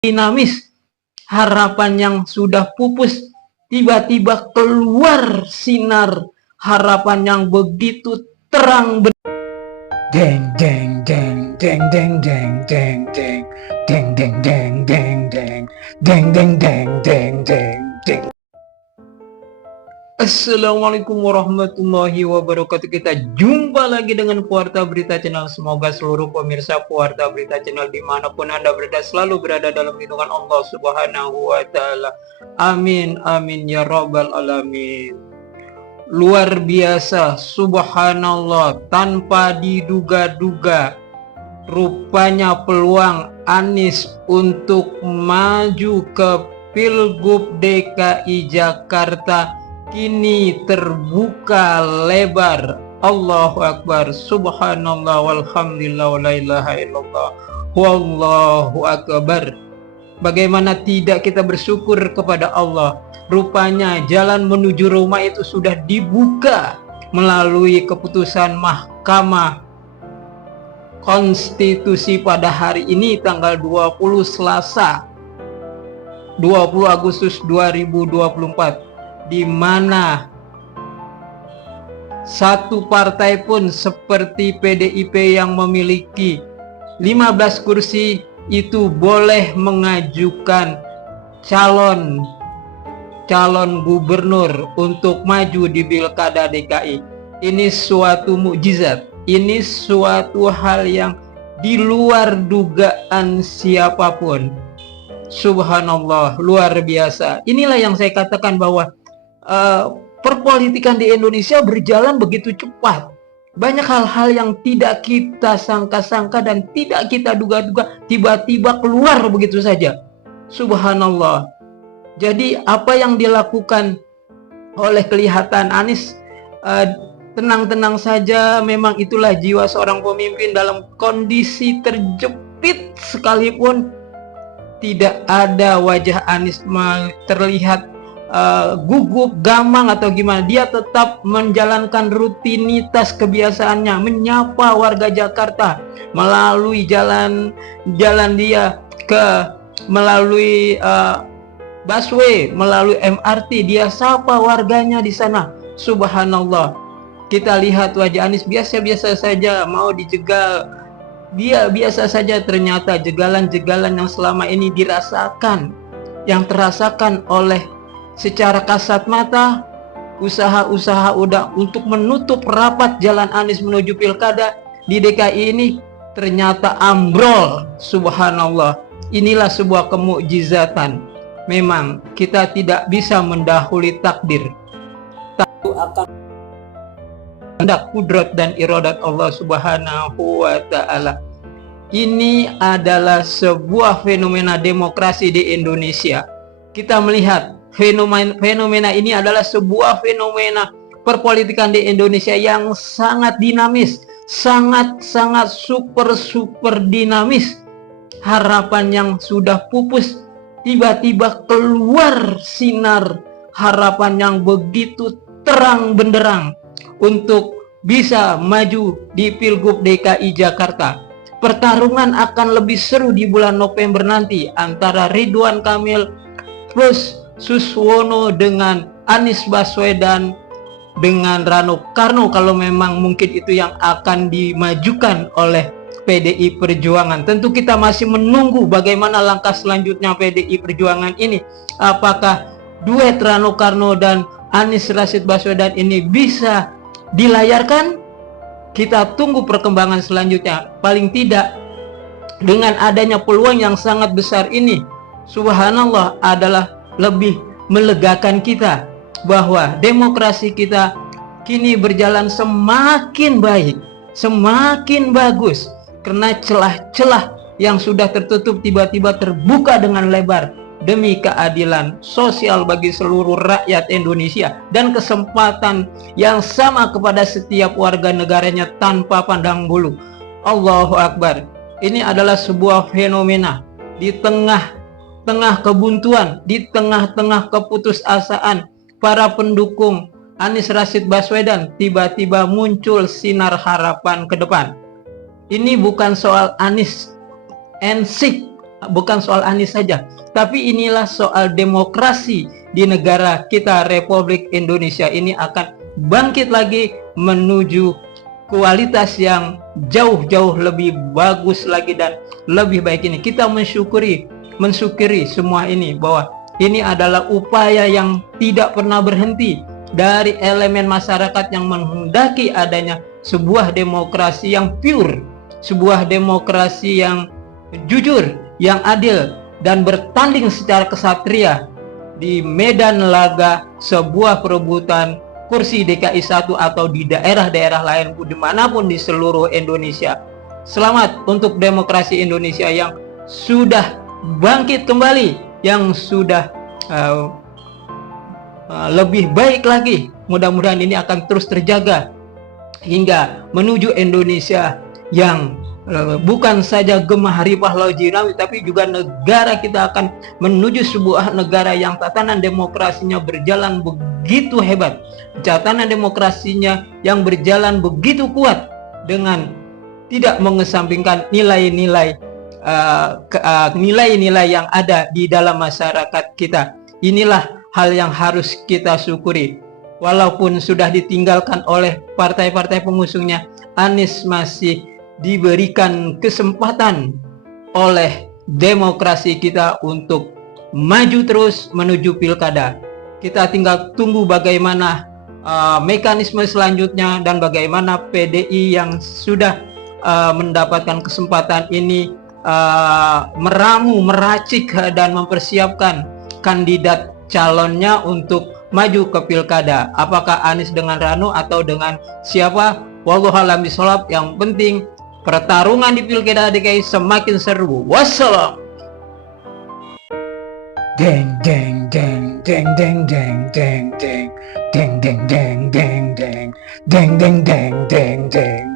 dinamis, harapan yang sudah pupus, tiba-tiba keluar sinar harapan yang begitu terang. Deng deng deng deng deng deng deng deng deng deng deng deng deng deng deng deng deng deng deng. Assalamualaikum warahmatullahi wabarakatuh. Kita jumpa lagi dengan Warta Berita Channel. Semoga seluruh pemirsa Warta Berita Channel dimanapun Anda berada selalu berada dalam lindungan Allah Subhanahu wa Ta'ala. Amin amin ya rabbal alamin. Luar biasa, subhanallah, tanpa diduga-duga rupanya peluang Anies untuk maju ke Pilgub DKI Jakarta kini terbuka lebar. Allahu Akbar, subhanallah, walhamdulillah, wa la ilaha illallah, wallahu akbar. Bagaimana tidak kita bersyukur kepada Allah. Rupanya jalan menuju Roma itu sudah dibuka melalui keputusan Mahkamah Konstitusi pada hari ini tanggal 20 Selasa 20 Agustus 2024, di mana satu partai pun seperti PDIP yang memiliki 15 kursi itu boleh mengajukan calon gubernur untuk maju di Pilkada DKI. Ini suatu mukjizat. Ini suatu hal yang di luar dugaan siapapun. Subhanallah, luar biasa. Inilah yang saya katakan bahwa perpolitikan di Indonesia berjalan begitu cepat. Banyak hal-hal yang tidak kita sangka-sangka dan tidak kita duga-duga tiba-tiba keluar begitu saja. Subhanallah. Jadi apa yang dilakukan oleh kelihatan Anies, tenang-tenang saja, memang itulah jiwa seorang pemimpin. Dalam kondisi terjepit sekalipun tidak ada wajah Anies terlihat gugup, gamang atau gimana. Dia tetap menjalankan rutinitas kebiasaannya, menyapa warga Jakarta melalui jalan dia melalui busway, melalui MRT, dia sapa warganya di sana. Subhanallah. Kita lihat wajah Anies biasa-biasa saja, mau dijegal dia biasa saja. Ternyata jegalan-jegalan yang selama ini dirasakan, yang terasakan oleh secara kasat mata, usaha-usaha udah untuk menutup rapat jalan Anies menuju pilkada di DKI ini ternyata ambrol. Subhanallah. Inilah sebuah kemukjizatan. Memang kita tidak bisa mendahului takdir. Tahu akan kehendak, kudrat dan iradat Allah Subhanahu wa Ta'ala. Ini adalah sebuah fenomena demokrasi di Indonesia. Kita melihat fenomena ini adalah sebuah fenomena perpolitikan di Indonesia yang sangat dinamis, sangat super dinamis. Harapan yang sudah pupus, tiba-tiba keluar sinar harapan yang begitu terang benderang untuk bisa maju di Pilgub DKI Jakarta. Pertarungan akan lebih seru di bulan November nanti antara Ridwan Kamil plus Suswono dengan Anies Baswedan dengan Rano Karno, kalau memang mungkin itu yang akan dimajukan oleh PDI Perjuangan. Tentu kita masih menunggu bagaimana langkah selanjutnya PDI Perjuangan ini. Apakah duet Rano Karno dan Anies Rashid Baswedan ini bisa dilayarkan? Kita tunggu perkembangan selanjutnya. Paling tidak dengan adanya peluang yang sangat besar ini, subhanallah, adalah lebih melegakan kita bahwa demokrasi kita kini berjalan semakin baik, semakin bagus. Karena celah-celah yang sudah tertutup tiba-tiba terbuka dengan lebar demi keadilan sosial bagi seluruh rakyat Indonesia dan kesempatan yang sama kepada setiap warga negaranya tanpa pandang bulu. Allahu Akbar. Ini adalah sebuah fenomena di tengah kebuntuan, di tengah-tengah keputusasaan para pendukung Anies Rashid Baswedan, tiba-tiba muncul sinar harapan ke depan. Ini bukan soal Anies and sick, bukan soal Anies saja, tapi inilah soal demokrasi di negara kita, Republik Indonesia ini akan bangkit lagi menuju kualitas yang jauh-jauh lebih bagus lagi dan lebih baik ini. Kita mensyukuri semua ini, bahwa ini adalah upaya yang tidak pernah berhenti dari elemen masyarakat yang menghendaki adanya sebuah demokrasi yang pure, sebuah demokrasi yang jujur, yang adil, dan bertanding secara kesatria di medan laga sebuah perebutan kursi DKI 1 atau di daerah-daerah lain dimanapun di seluruh Indonesia. Selamat untuk demokrasi Indonesia yang sudah bangkit kembali, yang sudah lebih baik lagi. Mudah-mudahan ini akan terus terjaga hingga menuju Indonesia yang bukan saja gemah ripah laujinawi, tapi juga negara kita akan menuju sebuah negara yang tatanan demokrasinya berjalan begitu hebat, tatanan demokrasinya yang berjalan begitu kuat, dengan tidak mengesampingkan nilai-nilai yang ada di dalam masyarakat kita. Inilah hal yang harus kita syukuri. Walaupun sudah ditinggalkan oleh partai-partai pengusungnya, Anies masih diberikan kesempatan oleh demokrasi kita untuk maju terus menuju pilkada. Kita tinggal tunggu bagaimana mekanisme selanjutnya dan bagaimana PDI yang sudah mendapatkan kesempatan ini meramu, meracik dan mempersiapkan kandidat calonnya untuk maju ke pilkada. Apakah Anies dengan Rano atau dengan siapa? Wallahu a'lam bishawab. Yang penting pertarungan di pilkada DKI semakin seru. Wassalam. Deng deng deng deng deng deng deng deng deng deng deng deng deng deng deng deng deng deng